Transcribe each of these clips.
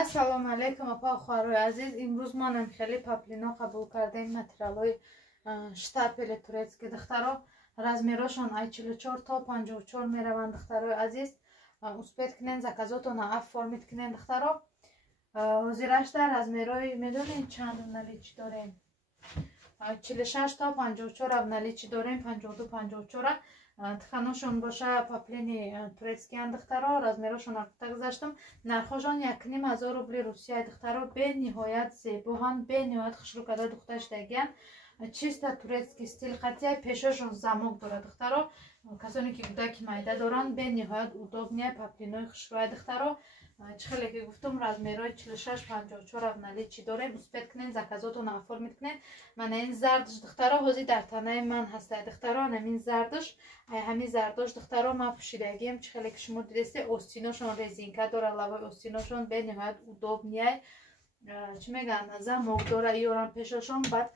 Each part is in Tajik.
Ассалому алейкум, апа хварои азиз. Имрӯз манам хеле паплино қабул кардем материалои штапели турецки духтаро. Размерошон ай 44 то 54 мераванд духтарои азиз. Успед кинен заказотона оформит кинен духтаро. Ҳозирашта размерои медонем чанд наличи дорем. 46 то 54 наличи дорем, 52 54. Тханошон боша паплини турецкиян духтаро. Размерошон акта гузаштам. Нархошон 1500 рубли Русия духтаро. Бениҳоят зебоҳан, бениҳоят хушрӯ карда духташтагиян. Чиста турецки стил қатия, пешошон замок дора духтаро. Касоне ки гудаки майда доранд, бениҳоят удобния паплинои хушрӯи духтаро. Чихеле ки гуфтум размерои 46 54 наличи дорем. Успед кинен заказотона оформит кинен. Мана ин зардаш духтаро ҳозир дар танаи ман ҳастай духтаро. Намин зардаш ай ҳами зардош духтаро ман пӯшидагием. Чихеле ки шумо дидесте остиношон резинка дора, лавои остиношон бениҳоят удобния. Чӣ мегӯянд, замок дора иёрам пешошон. Баъд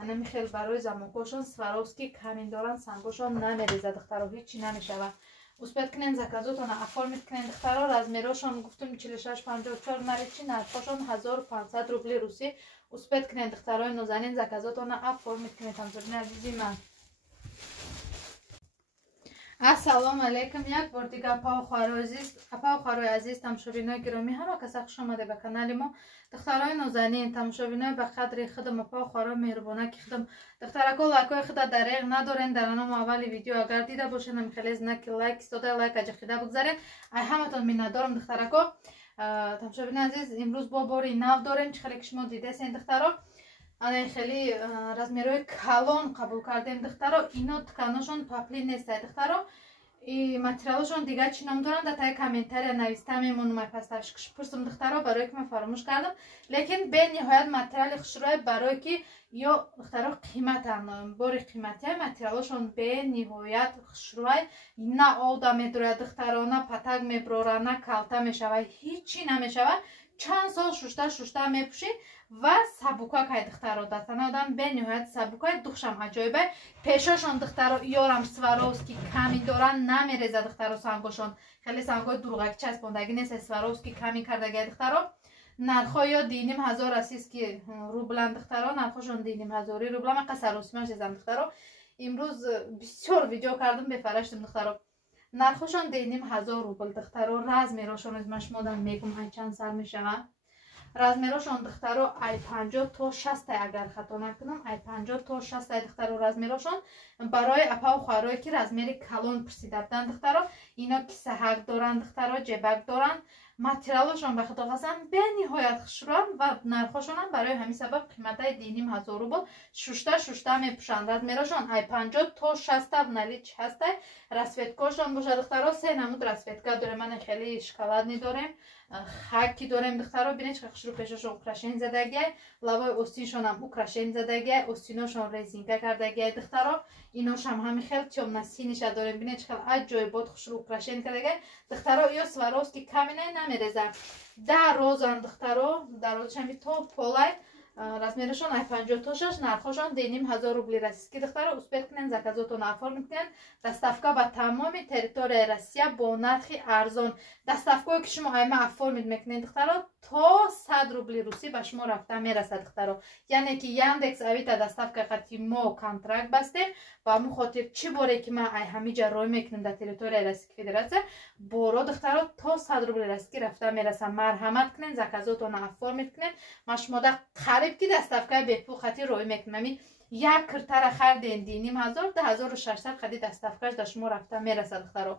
анами хел барои замокошон сваровски камин доранд, сангошон намерезад духтаро, ҳечи намешавад. Успед кинен заказотона оформит кинен духтаро. Размерошон гуфтум 46 54 наличи, нархошон 1500 рубли руси. Успед кинен духтарои нозанин заказотона оформит кинен. Тамзурни азизи ман. Ассалому алейкум, як бор дига апа хварои азиз, тамошобинои гиромӣ, ҳама каса хуш омада ба канали мо. Духтарои нозанин, тамошобинои ба қадри худам, апа хварои меҳрубонаки худам. Духтарако лайкои худа дареғ надорен. Дар аном аввали видео агар дида бошанам хеле знаки лайк истода, лайк аҷахида бугзарен. Ай ҳаматон миннатдорам духтарако. Тамошобинои азиз, имрӯз бо бори нав дорем. Чихеле ки шумо дидесен духтаро. Ана хеле размерои калон қабул кардем духтаро. Ино тканошон паплин нестай духтаро. И материалошон дига чӣ ном доранд, да таи комментария нависта мемонам. Ай пасташ пурсам духтаро, барое ки ман фаромӯш кардам. Лекин бениҳоят материали хушрӯи барое ки ё духтаро қиматан, бори қиматия материалошон бениҳоят хушрӯи. На ода медурад духтаро, на патак меброра, на калта мешава, ҳечи намешава. Чанд сол шушта мепӯшӣ ва сабукакай духтаро. Дастана одам бениҳоят сабукай, духшам аҷоибай. Пешошон духтаро иёрам сваровски камин доранд, намереза духтаро сангошон. Хеле сангои дурғак часпондаги нест, сваровски камин кардагай духтаро. Нархо ё 2500 асиски рублан духтаро, нархошон 2500 рубла. Ма қасаросимаш дезам духтаро. Имрӯз бисёр видео кардам, бефараштам духтаро. Нархошон 2500 рубл духтаро. Размерошон аз шумодан мегум ай чанд сар мешава. Размерошон духтаро ай 50 то 60 агар хато накунам, ай 50 то 60 духтаро размерошон. Барои апа хварои ки размери калон пурсидабдан духтаро. Ино кисаҳак доранд духтаро, ҷебак доранд. Материалошон ба худо қасам бениҳоят хушрӯанд ва нархошонам барои ҳамин сабаб қиматаи 2500 рубл шушта мепӯшанд. Размерошон ай 50 то 60 наличи ҳастай. Расветкошон боша духтаро, се намуд расветка дорем. Мана хеле шоколадни дорем, хаки дорем духтаро. Бинед чӣ хушрӯ пешошон украшен задагиай, лавои остиншонам украшен задагиай, остиношон резинка кардагиай духтаро. Иношам ҳами хел тёмнасиниша дорем. Бинед чӣ хел аҷоибот хушрӯ украшен кардагиай духтаро. Ё сваровски каминай намереза. Дарозан духтаро, дарозашами то полай. Размерошон ай 50 то 6, нархошон 2500 рубли расиски духтаро. Успед кинен заказотона оформит кинен. Доставка ба тамоми территорияи Россия бо нархи арзон. Доставкое ки шумо айма оформит мекунед духтаро, то 100 рубли руси ба шумо рафта мерасад духтаро. Яъне ки Яндекс Авито доставка қати мо контракт бастем. Ба ҳамин хотир чӣ боре ки ман ай ҳамиҷа рой мекунам дар территорияи Российской Федератсия, боро духтаро то 100 рубли расиски рафта мераса. Марҳамат кинен, заказотона оформит кинен. Ман шумода қариб ки доставкаи бепул қати рой мекунам. Як киртара харден 2500, 2600 қади доставкаш да шумо рафта мераса духтаро.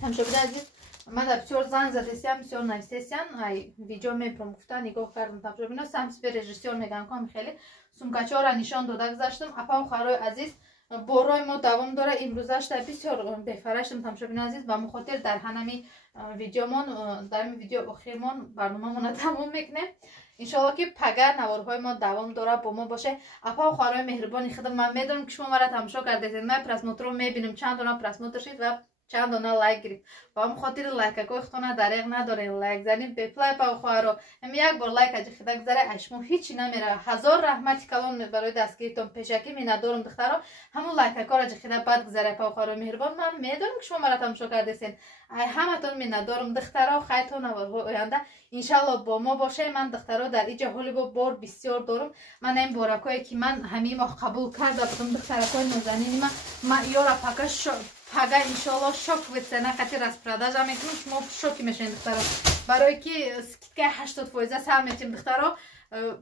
Тамошобинои азиз, ман да бисёр занг задесиям, бисёр нависесиям. Ай видео мебурам гуфта нигоҳ кардам. Тамошобинои сам сипер режиссёр мегӯям ки ҳами хеле сумкачора нишон дода гузаштам. Апа хварои азиз, борои мо давом дора. Имрӯзашда бисёр бефараштам тамошобинои азиз. Ба мо хотир дар ҳанами видеомон, дар ҳамин видео охирмон барномамона тамом мекунем. Иншоалло ки пагар наворҳои мо давом дора, бо мо боше. Апа хварои меҳрубони худам, ман медонам ки шумо мара тамошо кардед. Ман просмотрро мебинам, чанд дона просмотр шид ва چند دونه لایک گرفت با هم خاطر لایک کوی خونه دریغ ندارین لایک زنیم بپلای پاو خواهرو هم یک بار لایک اجی خدا گذره اشمو هیچی نمیره هزار رحمتی کلام برای دستگیرتون پیشکی می ندارم دخترا همون لایک کار اجی خدا بد گذره پاو خواهرو مهربان من میدونم که شما مرا تماشا کردین ای همتون می ندارم دخترا خیتون آینده ان شاء الله با ما باشه من دخترا در اینجا حالی با بار بسیار دارم من این بارکایی که من همین ما قبول کرده بودم دخترکای نازنین ما یورا پاگا انشالله شok بتسنه خاطر از продажа میکنم شما شوکی میشین دخترا برای که скидка 80% سال میتیم دخترا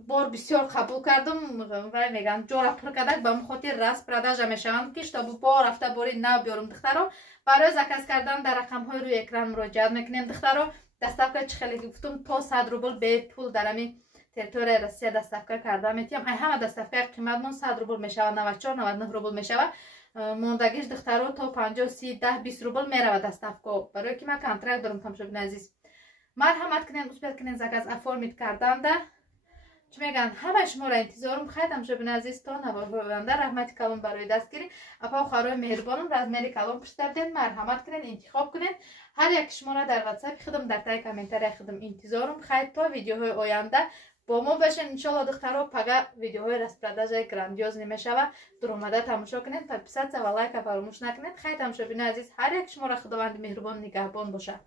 بار بسیار قبول کردم و میگن جورا پر کدک به خاطر راست продажа میشوند که تا بار هفته باری نو بیارم دخترا برای زکاس کردن در رقم های روی اکران مراجعه میکنیم دخترا دستافکا چه خیلی گفتم تا 100 روبل به پول درمی تریتوری روسیه دستافکا کرده میتیم ای همه دستافکا قیمت من 100 روبل میشوه 94 99 روبل میشوه موندگیش دخترا تا 50 30 10 20 روبل میره دستافکا برای که من کانترکت دارم تماشابین عزیز مرحمت کنین مثبت کنین زکاس افورمیت کردن ده چه میگن همه شما را انتظارم خیلی تماشابین عزیز تا نوارده رحمت کلام برای دستگیری اپا و خواهرای مهربانم را از میری کلام پشت بدین مرحمت کنین انتخاب کنین هر یک شما را در واتساپ خودم در تای کامنتاری خودم انتظارم خیلی تا ویدیوهای آینده با ما باشین انشالله دخترها پگه ویدیوهای رسپرداژ گراندیوز نمیشوه در اومده تماشا کنین تا 500 و لایک فراموش نکنین خیلی تماشابین عزیز هر یک شما را خداوند مهربان نگهبان باشه.